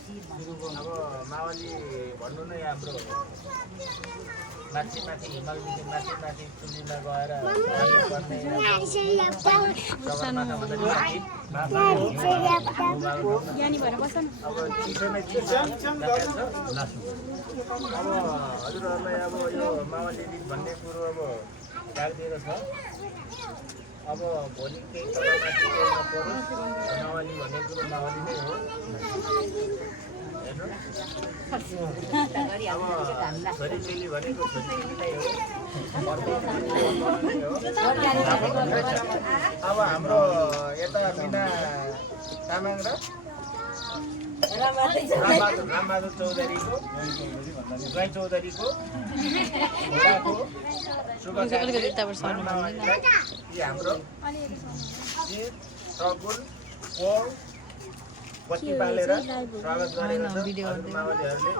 अब मावली भन्नु नै हाम्रो माथि माथि हिमालदेखि माथि माथि चुलीमा गएर जानुपर्ने अब चिसोमै चिसो अब हजुरहरूलाई अब यो मावली गीत भन्ने कुरो अब राखिदिएको छ अब भोलि केही तलमाथि केही नपरोस् मावली भन्ने कुरो मावली नै हो अब छोरीचेली भनेको छोरीचेली नै हो अब हाम्रो यता बिना तामाङ र रामबहादुर चौधरीको गाई चौधरीको छोराको हाम्रो सगुन पोल पत्ती पालेर स्वागत गरेको छ मावलीहरूले